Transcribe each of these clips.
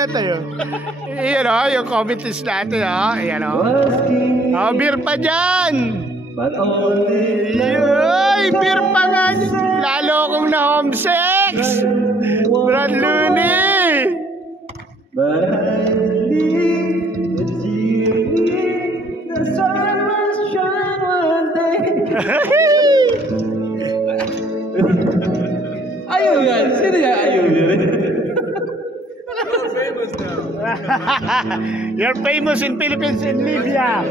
na tayo. Ayan o, yung comments natin o. Ayan o. Oh, beer pa dyan. Yoy, beer pa nga. Lalo akong na-homesick. Brad Looney. But I believe that the sun will shine one day. Ayaw yan. Sino yan? Ayaw yan. You're famous now. You're famous in Philippines and Libya.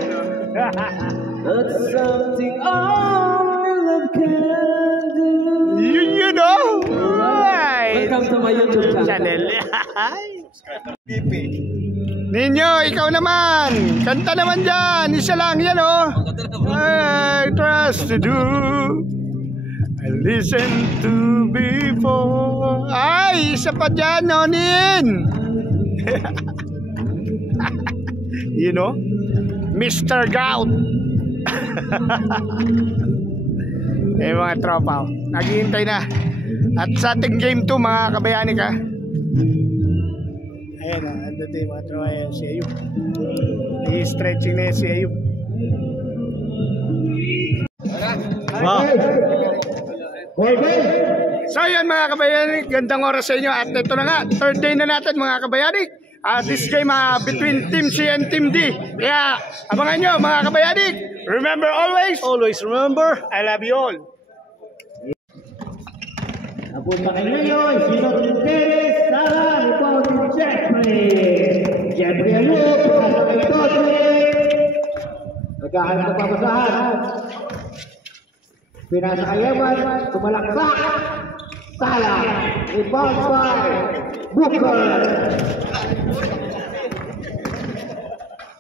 That's something only love can do. You know? Right. Welcome to my YouTube channel. Ninyo, ikaw naman. Kanta naman dyan. Isa lang yan oh. I trust to do. I listen to before. Ay, isa pa dyan, Nonin. You know? Mr. Gout. Eh mga tropa, naghihintay na. At sa ating game 2 mga kabayani ka. Ayan o, ando din mga tropa. Ayan si Ayub. I-stretching na si Ayub. Wow. So yun mga kabayani, gandang oras sa inyo. At ito na nga, third day na natin mga kabayani. This game between Team C and Team D. Kaya abangan nyo mga kabayani. Remember always. Always remember, I love you all. Napunta kayo ngayon, sino ng Teres, Sara, ikaw ng Jeffrey Ayub, kasa kayo Totri, nagkahanap ng papasahan, pinasa kayaman, tumalaksak, Sala, rebound by Booker,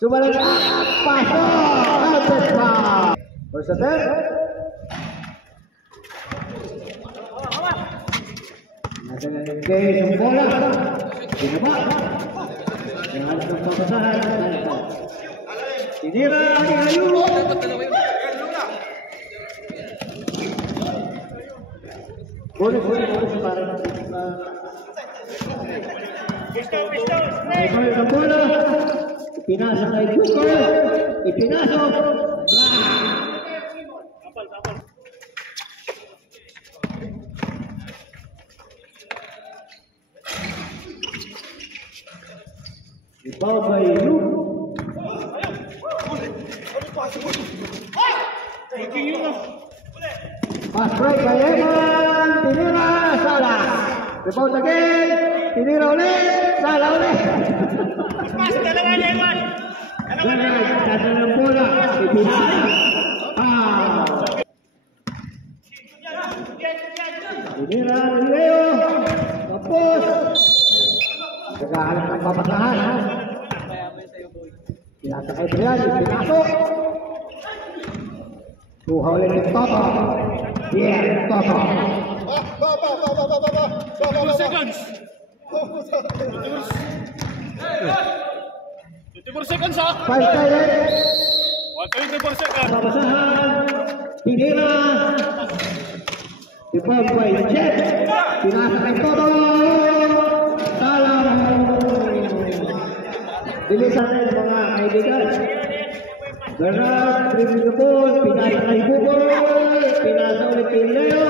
sumalaksak, paso, Albert Pao, first attempt, nasa nagkaya yung bola, binaba, jangan ng papasahan, tinira ni Ayub, boleh para ay ang bola, ipinasa kay Booker, ipinasok, rebound by Ayub. Pass break by Eman, tinira, Sala. Rebound again, tinira ulit, Sala ulit. Mas dalawa na Eman. Kasa ng bola, ipinasa. Tinira ni Leo, tapos naghahanap ng papasahan. Pinasa kay Brian, pinasok. Kuha ulit ni Toto. Yeah, Toto. 24 seconds. 24 seconds ha. 5 seconds. 24 seconds. Papasahan. Tinira. Rebound by Jet. Pinasa kay Toto. Bilisan na yung mga kaibigan. Bernard, dribbling the ball, pinasa kay Booker, pinasa ulit kay Leo,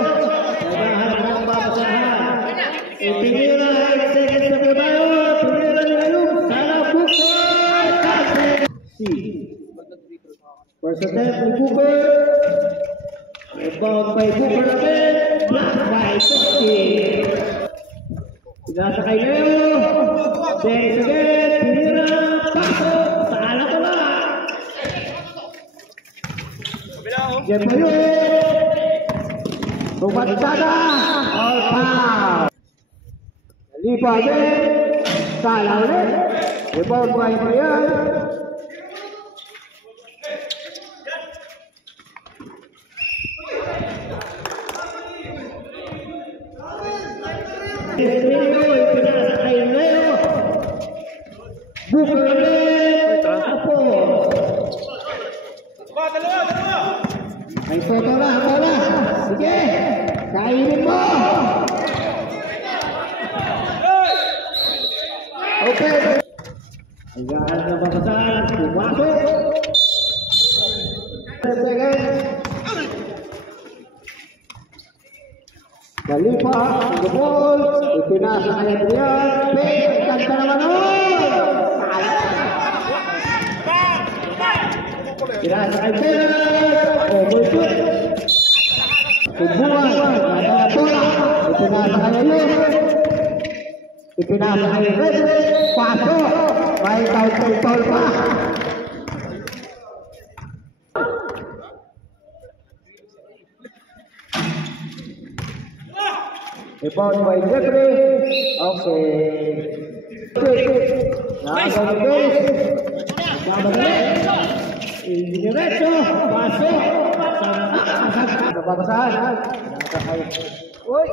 naghahanap ng papasahan. Itinira, 8 seconds na po tayo, tinira ni Ayub, Sala Booker, C. First attempt ni Booker, rebound by Booker again, block by Totti. Pinasa kay Leo, Dennis again, tinira, pasok, Sala ko lang. Jeff Ayub, tumatsada, all foul. Nalipa ulit, Sala ulit, rebound by Brian. Pinasa kay Leo, Booker ulit, tapos. May Toto na, bola. Sige, kainin mo. Okay. Hanggang na babasahan, pumasok. 10 seconds. Kalipa, the ball, ipinasa kay Adrian, kanta naman nun! Pinasa kay Adrian, overshoot. Subuan, nasa na bola, ipinasa kay Adrian. Ipinasa kay Adrian, paso, may foul pa. Rebound by Jeffrey. Okay. Nakagang base. Nakagang diretso. Pasok. Nababasahan. Uy.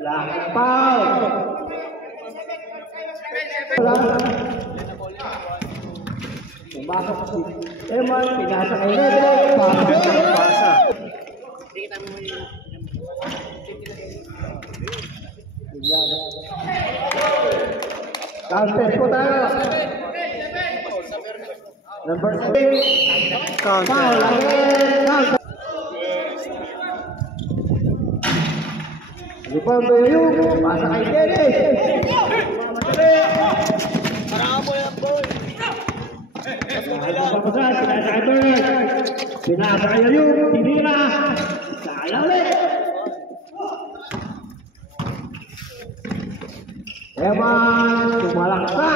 Lakit foul. Pumasok si Eman. Pinasa kay Jeffrey. Pasok. Counter po tayo. Number 8. Foul. Counter. Lipon ko yung pasa kay Dennis. Pinasa kay yung tinira. Sayang ulit. Eman, tumalaksak.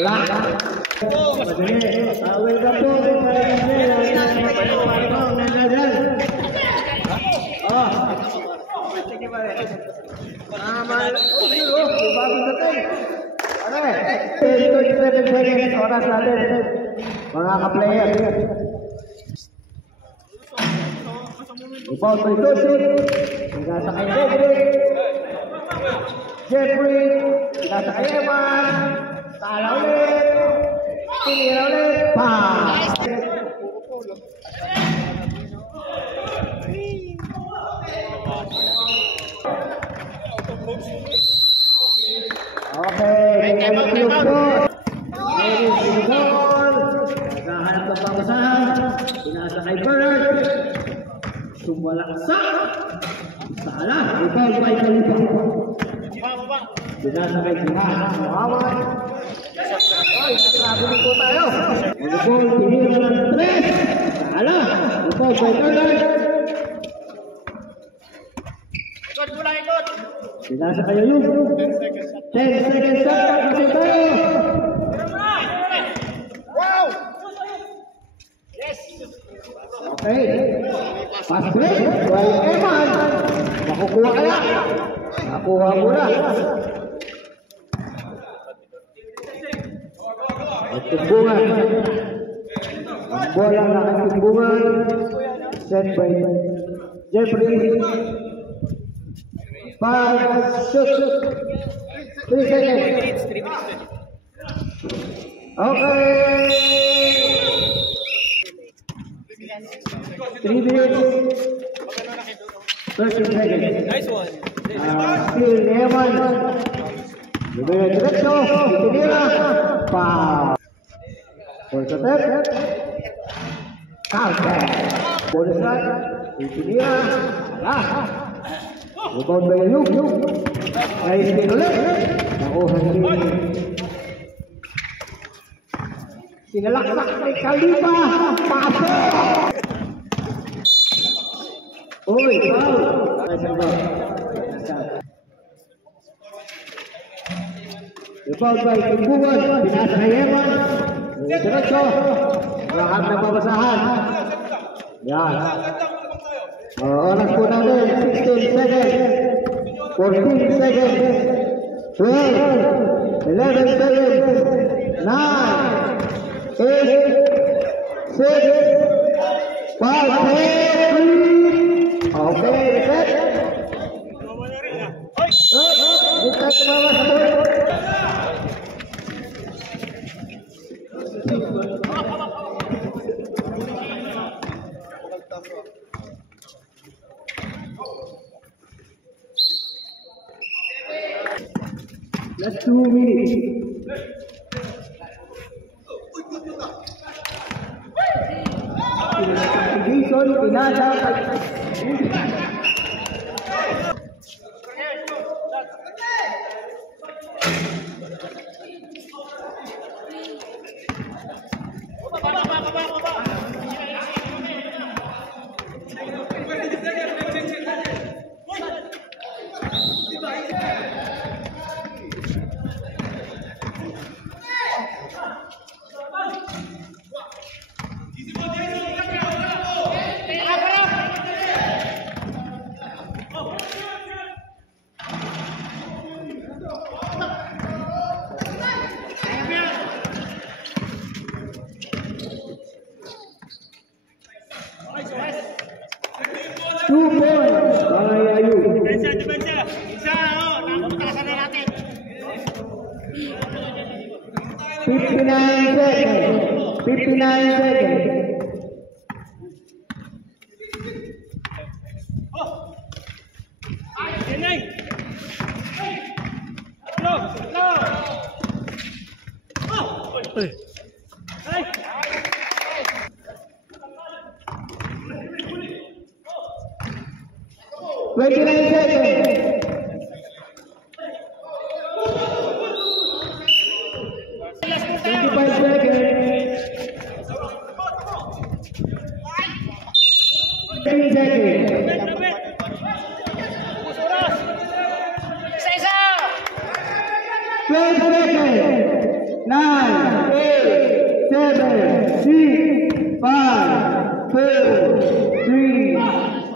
Lakak. Welcome po. Oras natin, mga ka-player. Rebound by Joseph. Nagasa kay Jeffrey, nasa kay Eman, tala ulit, tinira ulit, pass! Okay, thank you po. Ladies and gentlemen, naghahanap ng pamasahan, pinasa kay Bernard, sumalaksak, tala, rebound by Kalipa. Binasa kay Jihan, Muhammad. Ay, natrabunin po tayo. Mag-ball, tinira ng 3. Sala, rebound by Bernard. Binasa kayo yun. 10 seconds up, kasi tayo. Wow! Yes! Okay. Pass break. Well, Eman. Makukuha kaya. Nakuha mo na. At tumbungan. Ang bola na ang tumbungan. Set by Jeffrey. 5, shoot. 3 seconds. 3 minutes. Okay. 3 minutes. 13 seconds. Nice one. Still Eman. Diretso. Itinira. Foul. First attempt. Counter. Bonus run. Itinira. Rebound by Luke. Ay, still ulit. Nakuha si sinalaksak ni Kalipa. Pasok. Uy, foul. Rebound by Timbugan. Pinasa kay Eman. Diretso. Lahat ng babasahan. Yan. Oras po natin. 16 seconds. 14 seconds. 12. 11 seconds. 9. 8. 6. 5. 3. Okay, reset. Reset ke bawah satu. 2 minutes. Jason Pinada. Two points by Ayu. 59 seconds. 59 seconds. Twenty-nine seconds. 25 seconds. 10 seconds. 12 seconds. 9, 8, 7, 6, 5, 4, 3,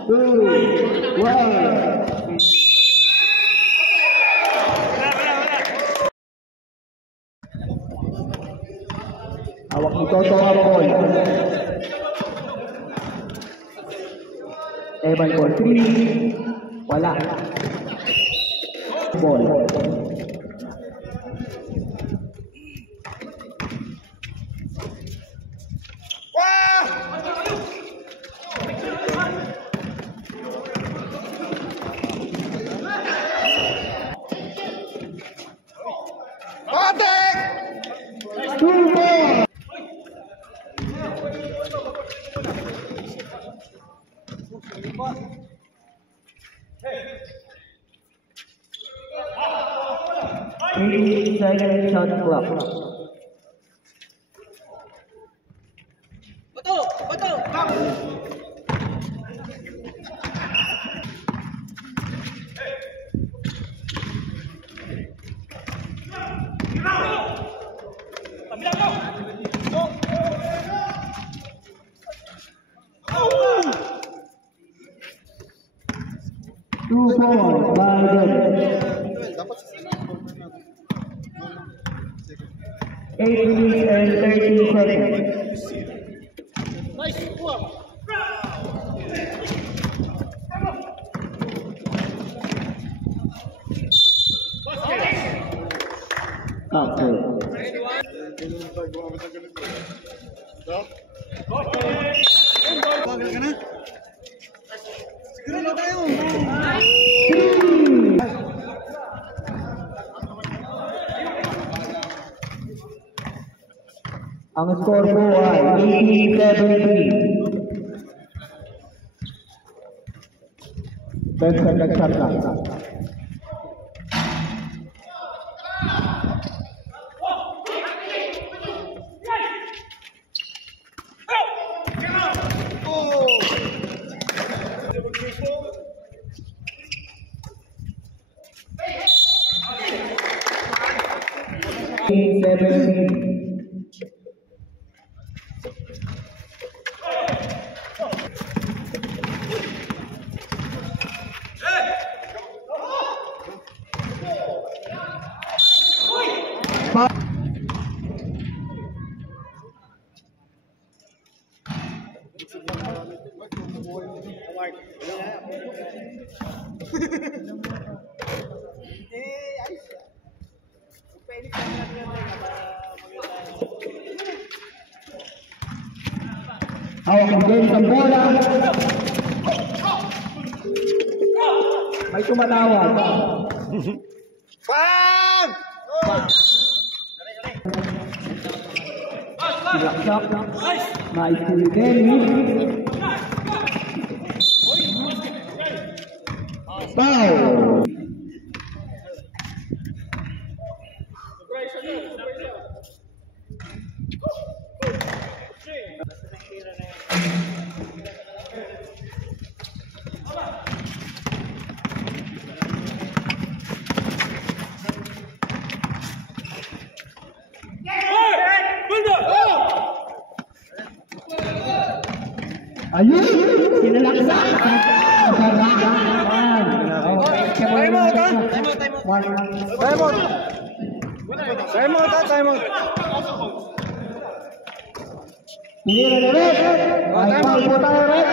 2, 1. Hawak ni Toto ang ball. Evan ball 3. Wala. Ball. Two balls. Second shot clock. Two points by David. 8 minutes and 30 seconds. Ang score po ay 80-70. Best and nag-shot lang. Hawak ang game ng bola. May tumatawag. 5 Silaksak. Maituli Dennis. Foul. Ayun! Sinalaksak! Time out. Tinira na rin! Ay, foul po tayo rin!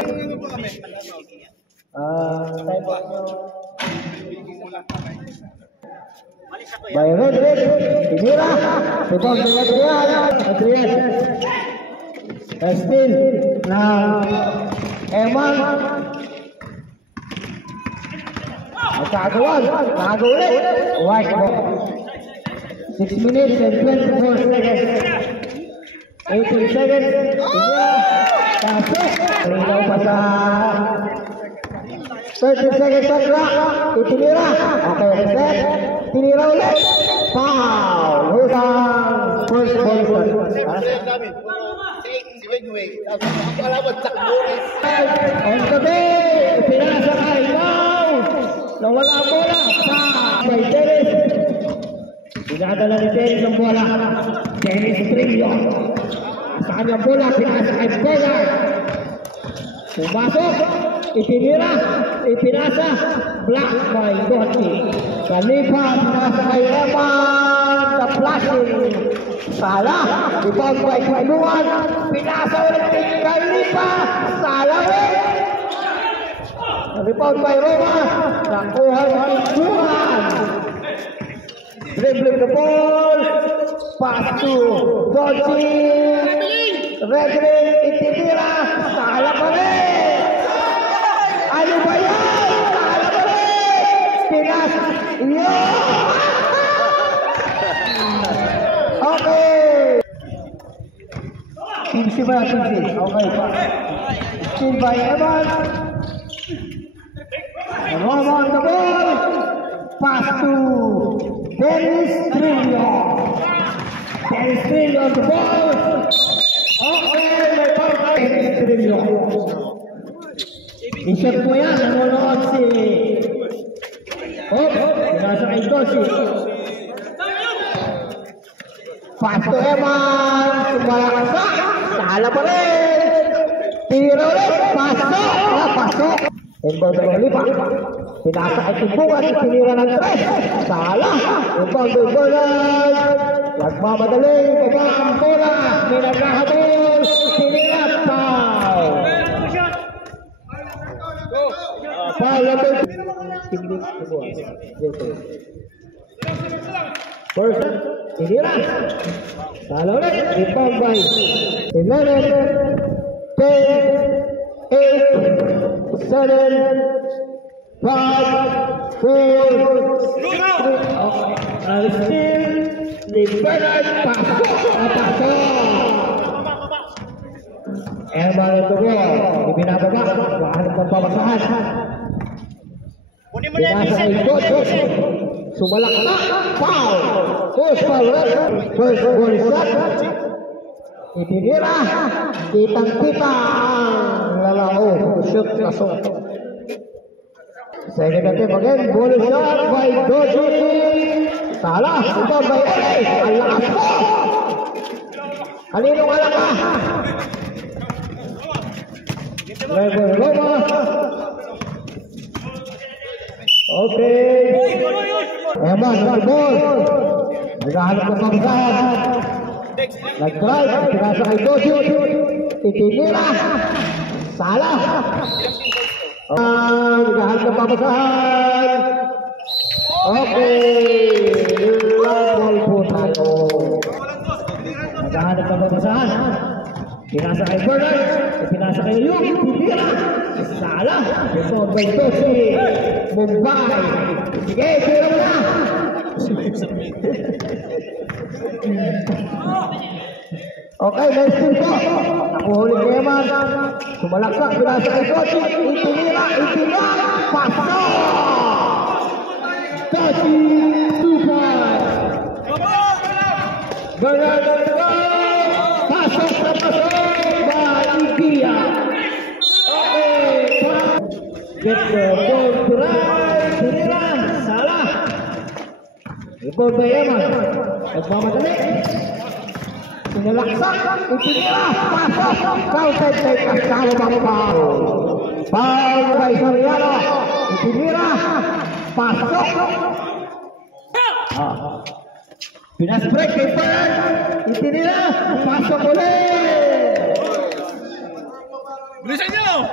Time out nyo. By red. Tinira! Tupag ng Adrian! Estin na Eman Magkagawan ulit white ball 6 minutes and 24 seconds 18 seconds tapos rinaw pa sa 30 seconds sa clock itinira okay reset tinira ulit foul husang first ball on the bay, pinasa ka ikaw, nawala ang bola, by Dennis, pinadala ni Dennis ang bola, Dennis Trillo, sa kanyang bola, pinasa kay Bogart, pumasok, ipinasa, block by Gotti, kalipat, pinasa kay Eman, the flashing, Sala, rebound by Kailuan, pinasa ulit kay Lipa, Sala ulit. Rebound by Roma, nakuha ng Kailuan. Dribbling the ball, pass to Dodgy, Redring, itinira, Sala pa rin. Ano ba yan? Sala pa rin. Pinasa, okay. Kimsi ba? Okay. Still by Evan. Roma on the ball. Pass to Dennis Trillo. Dennis Trillo on the ball. Okay, may ball by Dennis Trillo. I-shot mo yan. Nanonood si... nasa kay Dosi. Pass to Eman, sumalaksak, Sala pa rin, tira ulit, pasok, inbound ng Lipa, pinasa ay Timbukan, tinira ng 3, Sala, inbound ng Bolan, nagmamadaling, baba ang bola, minaghahabol, tinira, foul. Foul natin, first, tinira. Sala ulit. Rebound by 11, 10, 8, 7, 5, 4, 3. Still, the Bernard pasok. Eman ito po. Ibinababa. Wala ng pagbabasahan. Pinasa ay Gotos. Sumalakta, foul! First foul, first ball shot. Itinira, kitang-kita ang lalao. Shoot, pasok. Second attempt again, ball shot by Doji. Sala, ito by Eli. Ang lakas po! Kanino ka lang ka? Level Roma. Okay. Eman, the ball. Naghahanap ng pagkahan. Nag-drive, pinasa kay Dosi. Itinira. Sala. Naghahanap ng pagkahan. Okay. Ball po tayo. Naghahanap ng pagkahan. Pinasa kay Bernard. Pinasa kay Luke. Itinira. Sala. Ito by Dosi. Mumbai. Sige, tira mo na. Okay, next team po. Nakuhuli ni Eman. Sumalaksak, pinasa kay Tochi. Itinira, pasok! Tochi, 2-5. Bernard at the goal. Pasok na pasok. Baikia. Okay, get the ball to right. Tinira, salah. Ipon by Eman. Nagmamadali. Sinalaksak, itinira, pasok, counted by Cascalo Bangpao. Foul by Soriano, itinira, pasok. Pinas break kay Fern, itinira, pasok ulit. Bilisan nyo!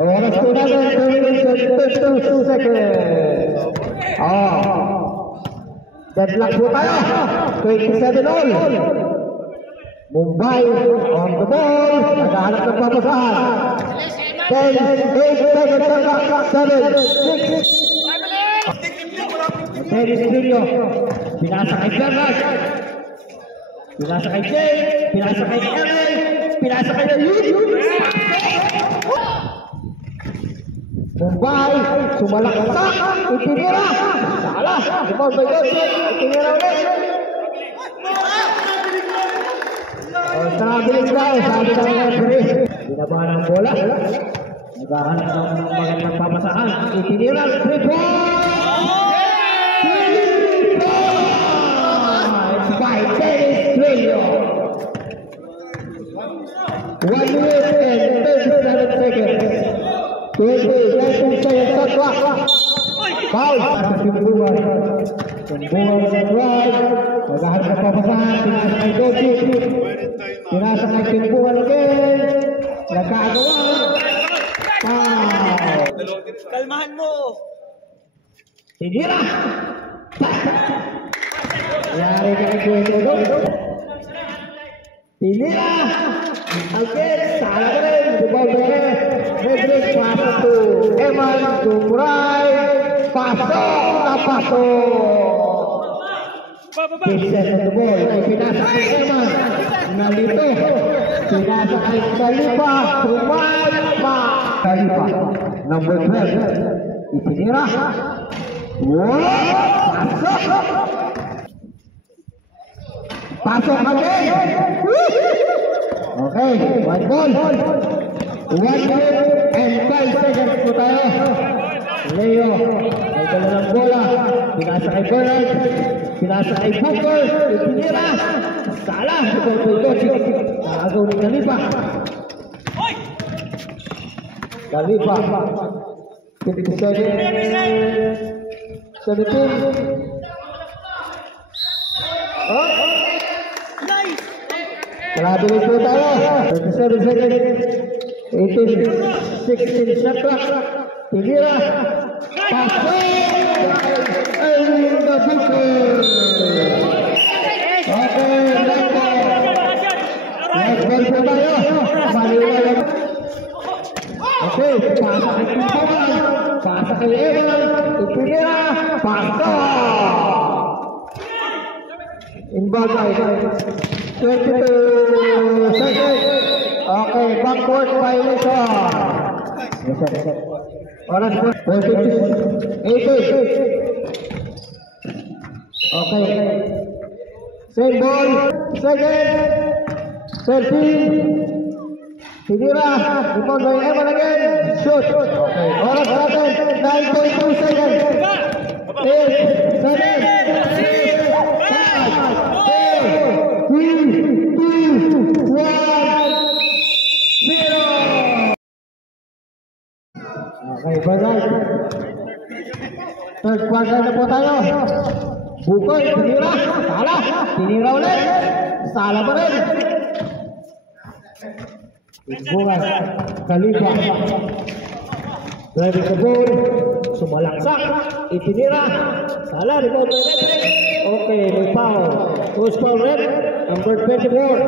Oras ko natin, 32 seconds. Deadlock po tayo, 27 all. Mumbai on the ball. Naghahanap ng papasahan. 10, 8 seconds, 7, 6. Dennis Julio. Pinasa kay Bernard. Pinasa kay Jay. Pinasa kay Ellen. Pinasa kay Ayun. Mumbai. Sumalaksak. Itinira. Salah. Ipon by Yoshi. Itinira ulit. Sabi ng referee, binabahan ang bola. Naghahanap ng magandang papasahan. Itinira, 3 points by Dennis Julio. 1 minute and 37 seconds. 19 seconds sa clock. Foul para sa Timbuan. Timbuan sa drive. Naghahanap ng papasahan. Pinasa kay Doji. Pinasa kay Timbuan again. Nagkagawa. Foul. Kalmahan mo! Tinira. Yari ka kay Kuwento. Tinira. Again. Sala ka rin. Dubal ba rin. Redrick pasok to Eman. Tumuray. Pasok na pasok. Pinset na the ball. Pinasa kay Eman. Nalito. Pinasa kay Kalipa. Tumalpa. Kalipa. Number 12. Itinira. Pasok. Pasok again. Okay. 1 ball. 1 minute and 5 seconds po tayo. Leo, may dala ng bola. Pinasa kay Bernard. Pinasa kay Booker. Itinira. Salah. Ipon kay Doji. Nakagaw ni Kalipa. Kalipa. 50 seconds. 17. Grabe rin po tayo. 37 seconds. 18, 16 shot clock. Tinira. Pasok! Ayun na Booker. Okay, next ball. Next ball po tayo. Maliwalag. Okay, pasa kay Timbuan. Pasa kay Evan. Itinira. Pasok! Inbagay. 22 seconds. Okay, backward violation. Oras po. 80. Okay. Same ball. Second. 13. Tinira. Ipon by Evan again. Shoot. Okay. Oras natin. 9.2 seconds. 8, 7, 6, 5, 4, 3, 2, 1, 0. Okay, bye-bye. Third quarter na po tayo. Bukod, tinira. Sala. Tinira ulit. Sala pa rin. Timbuan. Kalipa. Driving the ball. Sumalaksak. Itinira. Sala. Rebound by Redrick. Okay, may foul. Who's foul rep? Number 24.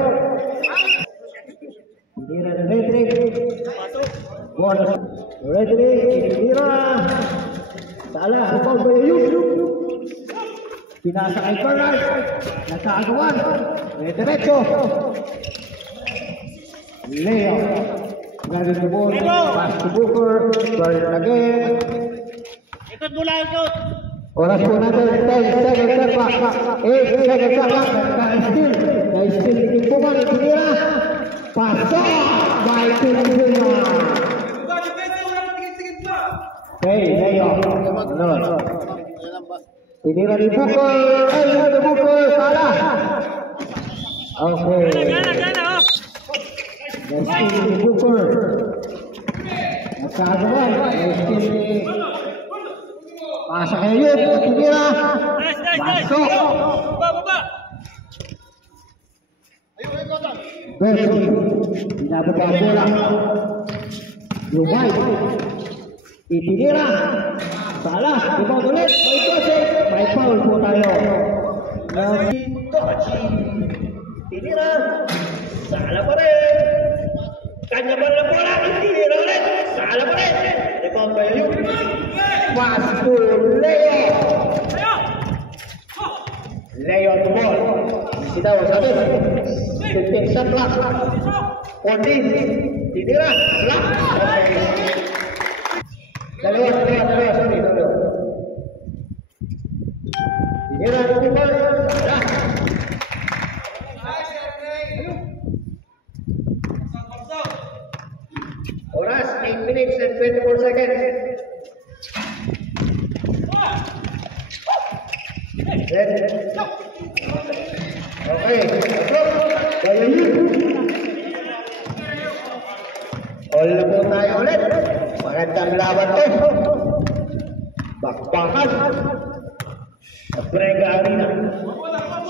Tinira na Redrick. Redrick. Itinira. Sala. Rebound by Ayun. Pinasa kay Bernard. Nagkaagawan. May diretso. Leo. Driving the ball. Pass to Booker. Burn again. Ikot mula, ikot. Oras po natin, 10 seconds pa. 8 seconds pa. Na-steal. Ipuman, itinira. Pasok! By Puma. Okay, Leo. Ano? Tinira ni Booker. Ay, ano Booker? Salah. Okay. Na-steal ni Booker. Nagkagawan. Na-steal ni... Pasa kayo, tinira. Pasok. Berti. Dinabot ang bola. Lumay. Itinira. Salah. Ibang ulit. May kose. May foul po tayo. Tochi. Tinira. Salah pa rin. Kanya ba na bola? Itinira ulit. Salah pa rin. Ibang kayo. Pass to Leo. Leo to ball. Kita satu. 15 shot clock. 14. Tinira. Lock. Okay. Dalawa. Sorry. Tinira to ball. Salah. Oras 8 minutes and 24 seconds. Okay, all na po tayo ulit. Magandang laban to. Bakbakan. Brega Arena.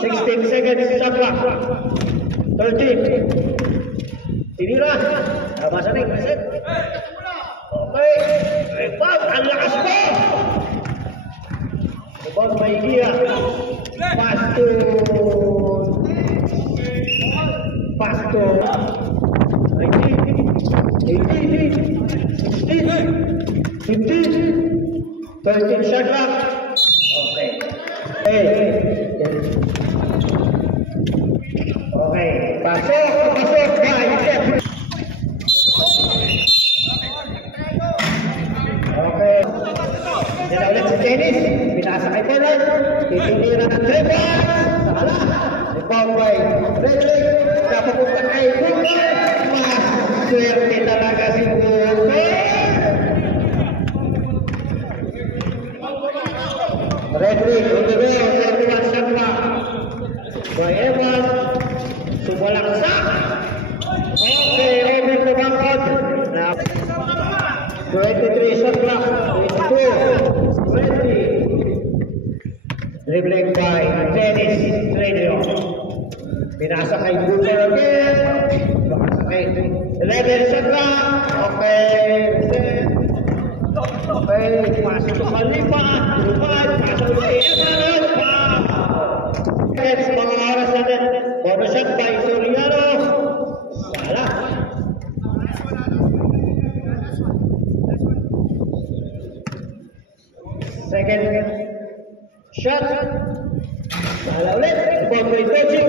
16 seconds sa clock. 13. Tinira. Tama sa ring. Okay. Rebound. Ang lakas po. Rebound may giya. Pasto 13 shot clock. Okay. Okay. Pasok. Okay. Yan ulit si Dennis. Pinasa kay Bernard. Itinira ng dribble. Salah. Rebound by Redrick. Napapunta kay Booker. Swerte talaga si Booker. Redrick. Udero. 31 shot clock. By Evan. Sumalaksak. Okay. Over to Bangkod. 23 shot clock. 22. 20. Dribbling by Dennis Radio. Pinasa kay Booker again. Pinasa kay 11 shot clock. Okay. Pasok to Kalipa. Pasok to Evan. Next, mga oras natin. Bonus shot by Soriano. Salah. Second shot. Salah ulit. Ball by Tochik.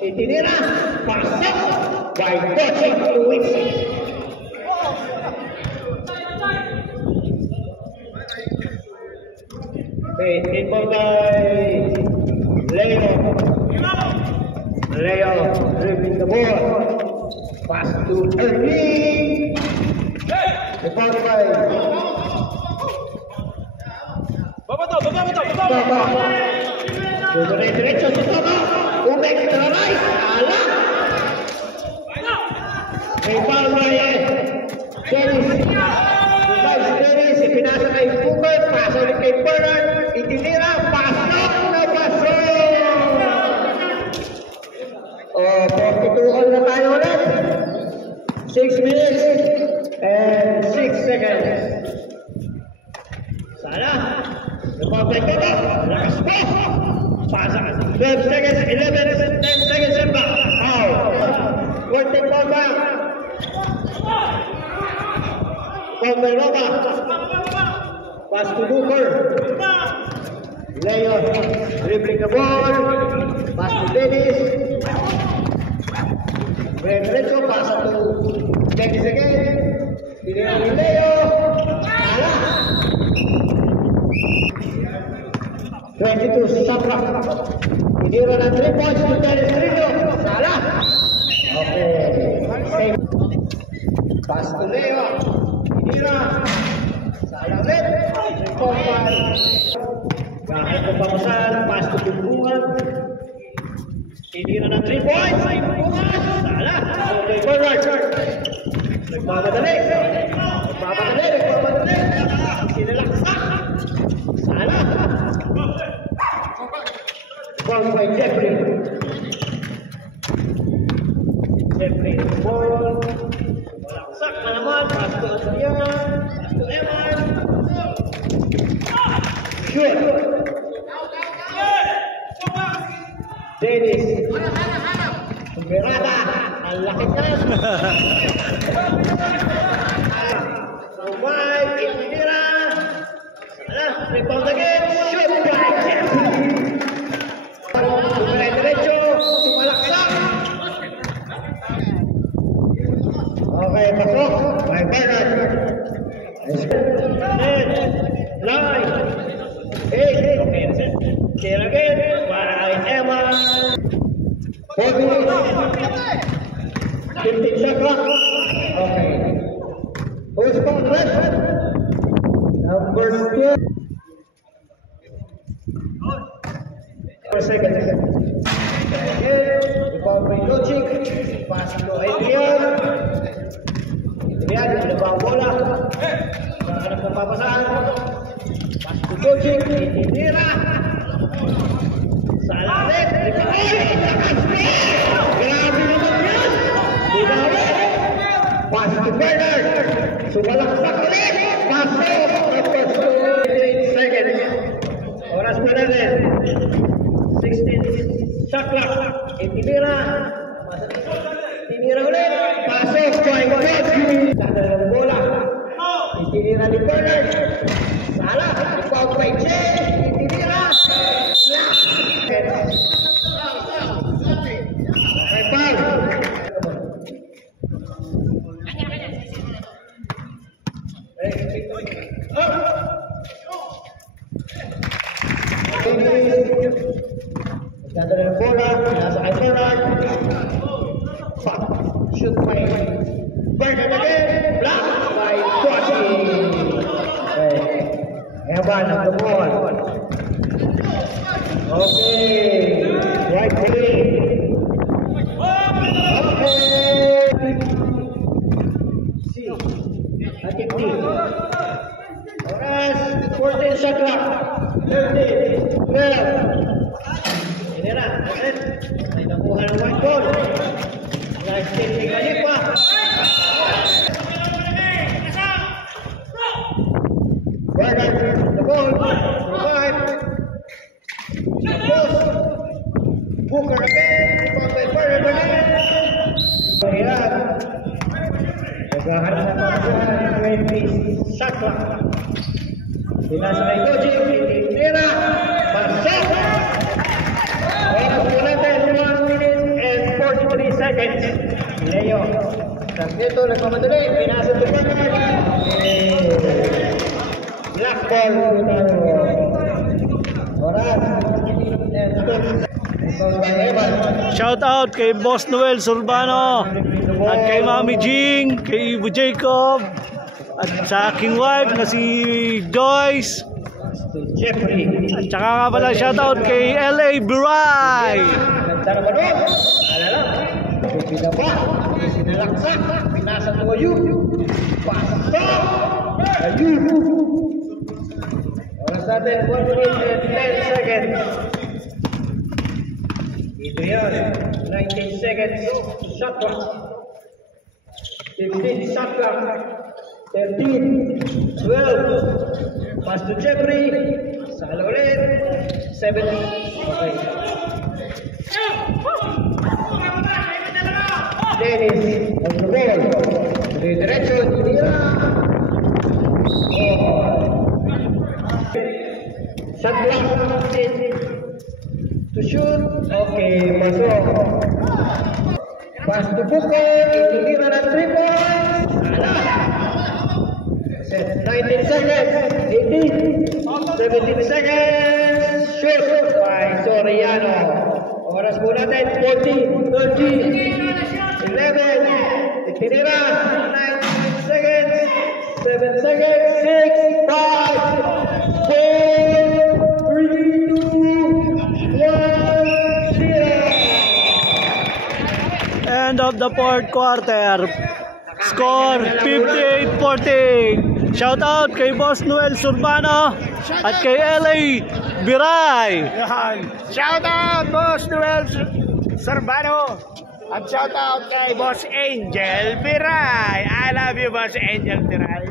Itinira. Pasok by Tochik to Wixie. Okay, inbound by Leo. Leo dribbling the ball. Pass to Ernie. Inbound by Baba. Diretso si Baba. Umay kita right. Salah. Inbound by Dennis. Dennis. Pinasa kay Booker. Pasa ulit kay Bernard. Itinira. Pasok na pasok. 42 all na tayo ulit. 6 minutes and 6 seconds. Salah. Republic of Lakas po. Pasa. 12 seconds, 11, 10 seconds and back. Out. Working ball back. Ball by Roba. Pass to Booker. Leo dribbling the ball. Pass to Dennis. Diretso, pasa to Shakra. Tinira ng 3 points to Dennis Trillo. Salah. Okay. Pass to Leo. Tinira. Salah ulit. 3-4-5. Kahit kung pamusan, pass to Bumbuhan. Tinira ng 3 points. Salah. Okay, forward. Nagmamadali. Sinalaksak. Salah. Ball by Jeffrey. Jeffrey, ball. Malaksak na naman. Pass to Adrian. Pass to Eman. Shoot. Dennis. Berada. Ang laki ka. Survive. Inira. Salah. Rebound again. Shoot by Jeffrey. Derecho, sumalaksak. Okay, pasok. By Bernard. 10, 9, 8. Okay, that's it. Clear again. By Emma. 40. 15 shot clock. Okay. Who's on the rest? Number 2. Per second. Rebound by Lucic. Pass to Adrian. Adrian, nilabang bola. Saan ang papasaan? Pass to Lucic. Tinira. Salah ulit. Grabe naman yan. Dinawi. Pass to Bernard. Sumalaksak ulit. Pasok. Tapos to 8 seconds. Oras pa natin. 16 shot clock. Tinira. Tinira ulit. Pasok. By Godfrey. Dada ng bola. Tinira ni Bernard. Salah. Rebound by Jay. Tinira. May foul. Dada ng bola. Nasa kay Bernard. Shoot by Bernard again. Block by Godfrey. Evan ang dumon. Okay. Right away. Okay. See. Ating team. Oras. 14 shot clock. 13. 12. Tinira. Okay. May nakuha ng 1 goal. Nice taking Alipa. Bernard, the ball, survive. Post. Booker again. Ball by Bernard again. Ayan. Naghahanap na pa 20 shot clock. Pinasa kay Koji. Tinira. Pasok. Oras po natin 1 minute and 43 seconds. Leo. Dito, nagmamadali. Pinasa to Bernard. Black ball. Oras. Shout out kay Boss Noel Surbano at kay Mami Jing, kay Ivo Jacob at sa aking wife na si Joyce. Jeffrey. At saka nga pala shout out kay LA Buray. Ganda naman o. Alala. Pinaba. Sinalaksak. Pinasa to Ayub. Pasok. Ayub. Oras natin 1 minute and 10 seconds. Ito yan. 19 seconds. Shot clock. 15 shot clock. 13. 12. Pass to Jeffrey. Salah ulit. 7. Okay. Dennis on the ball. Diretso. Tinira. Shot clock. To shoot. Okay. Pasok. Pass to Booker. Tinira ng 3 points. Salah. 19 seconds, 18, 17 seconds, shoot by Soriano. Oras po natin, 40, 30, 11, itinira, 9 seconds, 7 seconds, 6, 5, 4, 3, 2, 1, 0. End of the fourth quarter. Score 58-14. Shout out kay Boss Noel Surbano at kay LA Biray. Yan. Shout out, Boss Noel Surbano. At shout out kay Boss Angel Biray. I love you, Boss Angel Biray.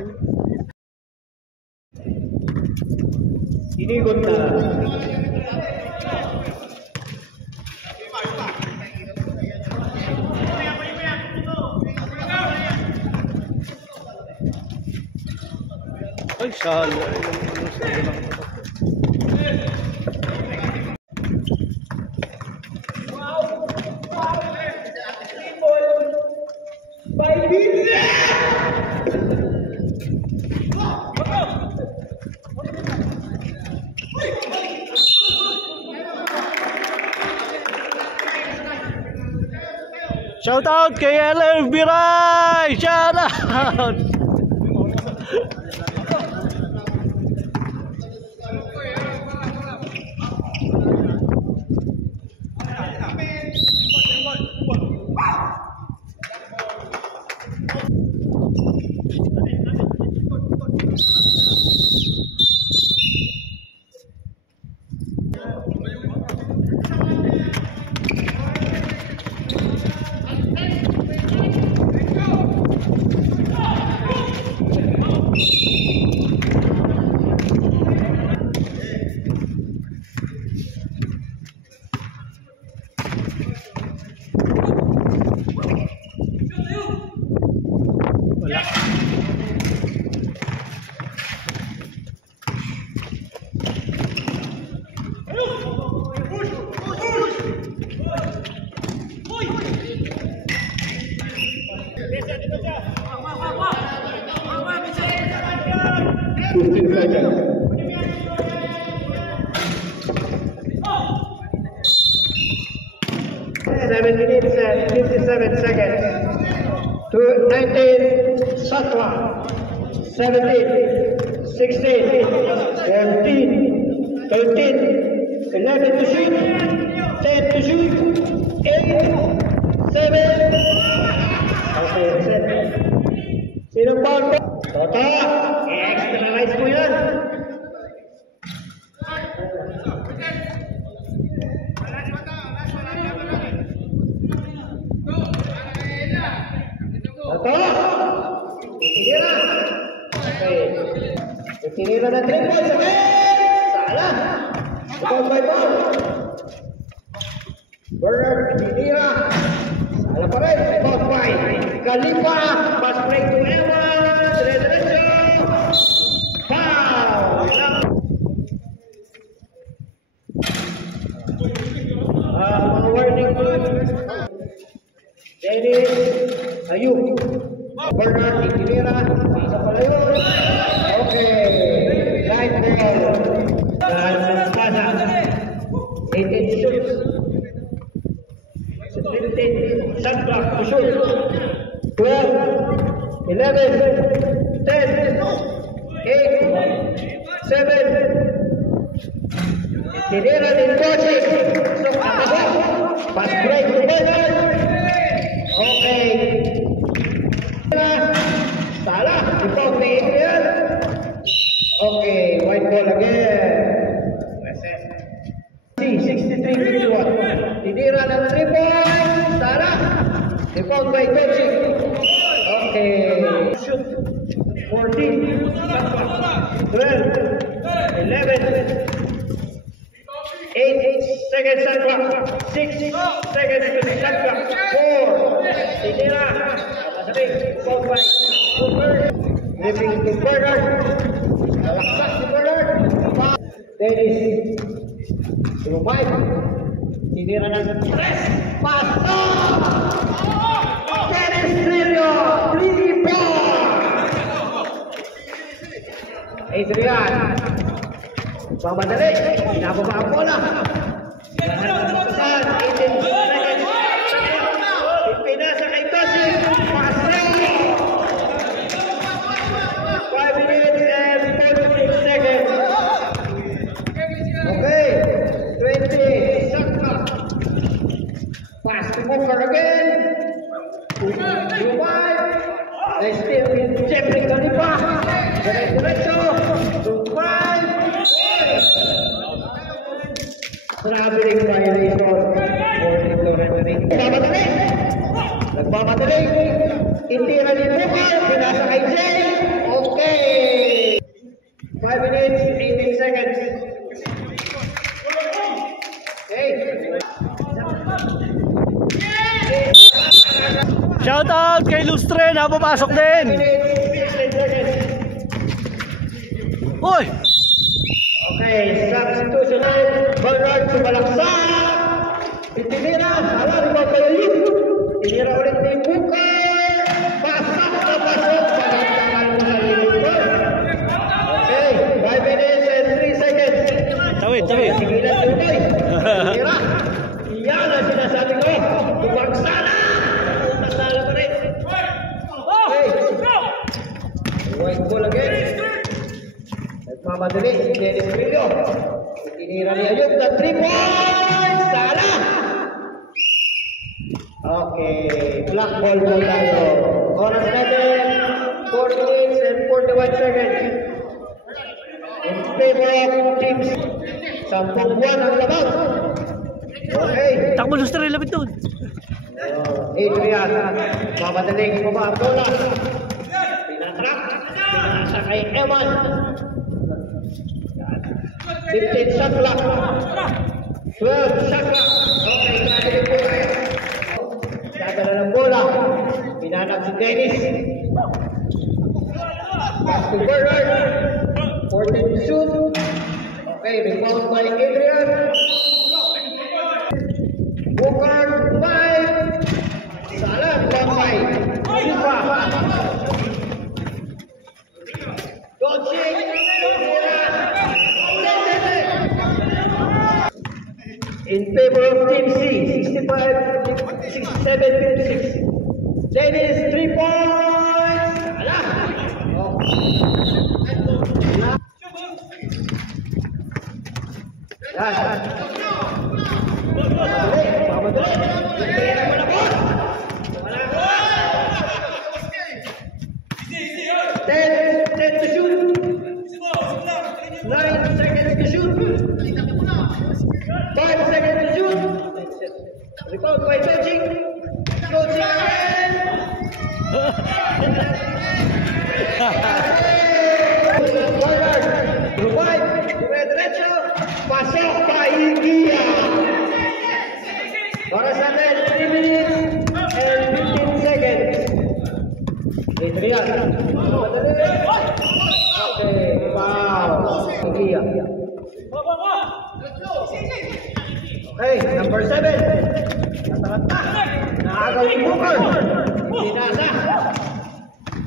Inigot na. Ay, salo. Shout out kay LF Biray! Shout out! Minutes and 57 seconds to 19 Satwa 17 16 14 13 11 to shoot 10 to shoot 8 7 okay set sino foul po? Toto extra nice po yan Toto itinira okay itinira na 3 points okay salah ball by ball Bernard itinira salah pa rin ball by Kalipa pass break to Ewan dire-diretso foul mga warning po Dennis Ayub Bernard itinira isa pala yun okay light ball Casa 18 shoots 15 shot clock to shoot 12 11 10 8 7 tinira din coaching so ako pass break to Bernard okay salah ito may Adrian okay white ball again 63-51 tinira ng 3 points salah rebound by coaching okay shoot 14 12 11 8 seconds shot clock 6 seconds to the shot clock 4 tinira rebound by Cooper giving to Bernard nalaksak si Bernard Dennis Rumay tinira ng 3 pass Dennis Trillo 3 ball Adrian pamadali pinababa ang bola Booker again. 2-5. They still in Jeffrey Calipa. Diretso. 2-5. Traveling violation. Nagmamadali. Hindi na ni Booker. Pinasa kay Jay. Okay. 5 minutes, 18 seconds. Okay. Shoutout kay Lustre na papasok din. Uy! Okay, substitutional. Bernard sumalaksak. Itinira. Hala, di ba kayo yun? Tinira ulit ni Booker. Pasok na pasok. Palantangan mo sa Booker. Okay, 5 minutes and 3 seconds. Tawid, tawid. Tigilan tuloy. Tinira. Iyan ang sinasabi ko. Tumagsala. Tumagsala pa rin. Okay. White ball again. Nagmamadali. Dennis Trillo. Tinira ni Ayub na 3 points. Sala. Okay. Black ball po tayo. Oras natin. 4 minutes and 41 seconds. In favor of teams. 10 buwan ang laban. Okay. Takbo Lustre, lapit doon. Adrian. Mamadaling baba ang bola. Pinatrap. Pinasa kay Eman. 15 shot clock. 12 shot clock. Okay, grabe po tayo. Dadala ng bola. Pinanap si Dennis. Pass to Bernard. 14 to shoot. Okay, rebound by Adrian. Booker, 5. Salah, 1-5. Sipa. Doncic. In favor of Team C, 67-56. Dennis, 3 points. Salah. Oh. Ten to shoot. 9 seconds to shoot. 5 seconds to shoot. Rebound by Doncic. Doncic again. Bernard. Revive. Diretso. Pasok pa Igia. Para sa atin, 3 minutes and 15 seconds. Adrian. Okay, wow. Igia. Okay, number 7. Naagaw si Booker. Pinasa.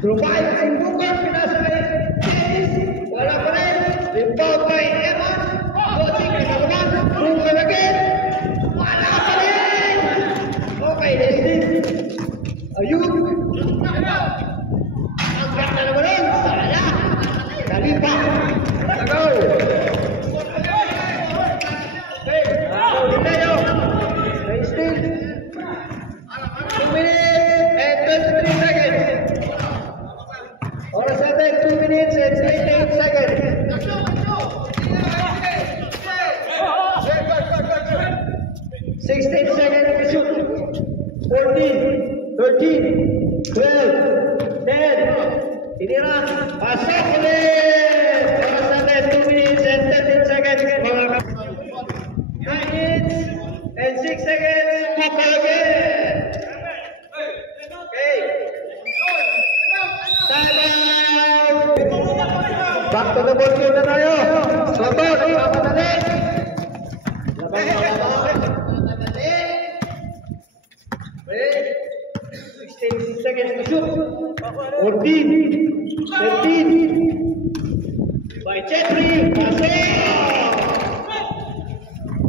Revive si Booker. Pinasa kay Dennis. Wala pa rin. Rebound kay Eman. Doncic pinagawa. Booker again. Wala pa rin. Okay, Destin. Ayun. Ang ganda naman rin. Sala. Kalipa. Tagaw. Okay. Agaw din tayo. Destin. 2 minutes and 23 seconds. Oras natin, 2 minutes and 28 seconds. 16 seconds to shoot. 14, 13, 12, 10. Tinira. Pasok ulit. Oras natin, 2 minutes and 13 seconds. 9 minutes and 6 seconds. Booker again. Okay. Time out. Back to the ball game na tayo. Soto, nagpapadali. Okay. 16 seconds to shoot. 14, 13. By Chetri. Pasok.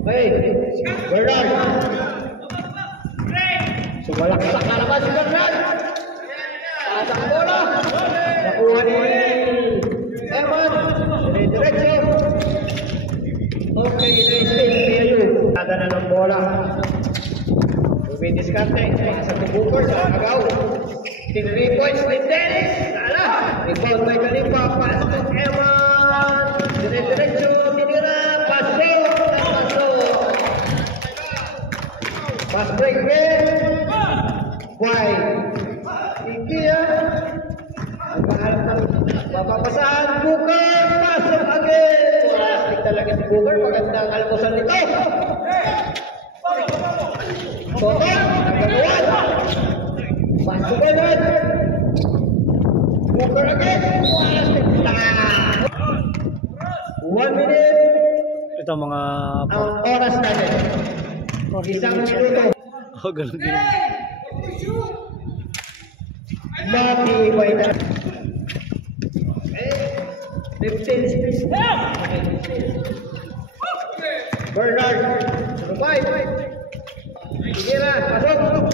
Okay. Bernard. Sumalaksak na naman si Bernard. Pasok ang bola. Nakuha ni Eman. Diretso. Okay, nice thing. Ada na ng bola. 2 Piniskarte. Sa Tubuko. Sa Agaw. 3 points ni Dennis. Ala. Rebound by Kalipa. Pasok Eman. Dire-diretso. Tinira. Pasok. Pass break game. Why? Ikia. Papapasahan. Booker. Pasok again. Plastic talaga si Booker. Magandang almusan nito. Soto. Nagagawan. Pasok agad. Booker again. Plastic lang. 1 minute. Ito mga... Ang oras natin. Isang minuto. Oh, ganun din. Mabibay na. 15 space. Bernard. Survive. Sige na. Pasok.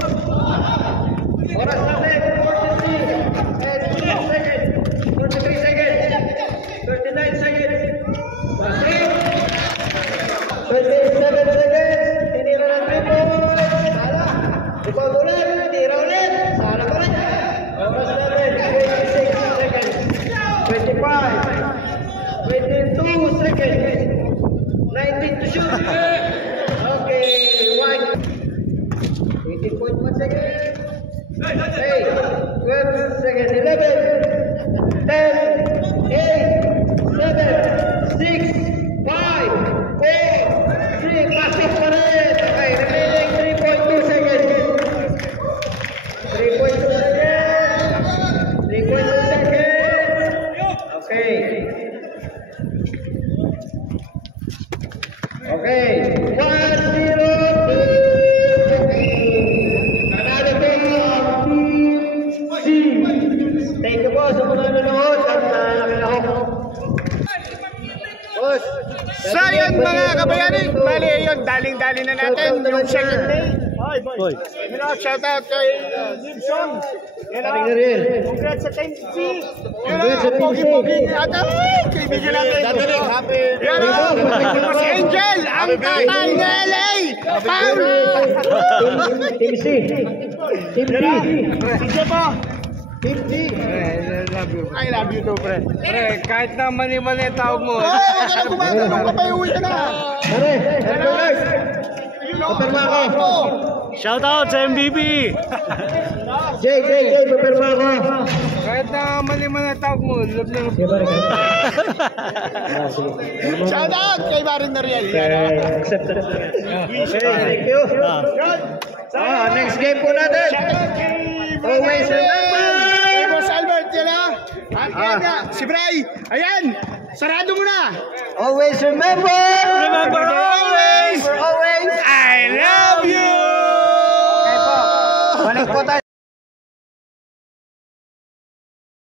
Oras natin. 43 seconds. 43 seconds. 39 seconds. Pasok. 27 seconds. Tinira ng 3 points. Sala. Rebound ulit. Tira ulit. Sala pa rin. Oras natin. 26 seconds. 25. 22 seconds. 19 to shoot. Okay. 18.1 seconds. 8. 12 seconds. 11. 10. 8. 7. 6. 5. 4. 3. Pasok pa rin. Okay. Remaining 3.2 seconds. 3.2 seconds. 3.2 seconds. Okay. Okay. 1-0. Nanalo po ang Team C. Thank you po sa mga nanonood at nakilahok. Boss. So yun mga kabayani, bali yun, daling-daling na natin yung second day. Boy. Shout out kay Gibson. Yan Ating o. Ariel. Congrats sa Team C. Yan Congrats sa o, Team C. pogi-pogi ni ata. Kaibigan natin. Yan o, si Angel, ang tatay ni LA. Paul. Team C. Team D. Si Jepo. Team D. I love you too, pre. Pre, kahit na mani-mani tawag mo. Ay, huwag ka na gumagalong ka pa, uwi ka na. Pare, hello guys. Papirma ako. Shout out sa MVP. Jay, papirma ako. Kahit na mani-mani tawag mo. Love na Sige, pare. Sige. Shout out kay Barin Noriel. Accept na. Okay, thank you. Next game po natin. Shout out kay Always remember. Kay Boss Albert, yan ha. At yan nga, si Bray. Ayan, sarado mo na. Always remember. Remember always. Always. I love you. Balik po tayo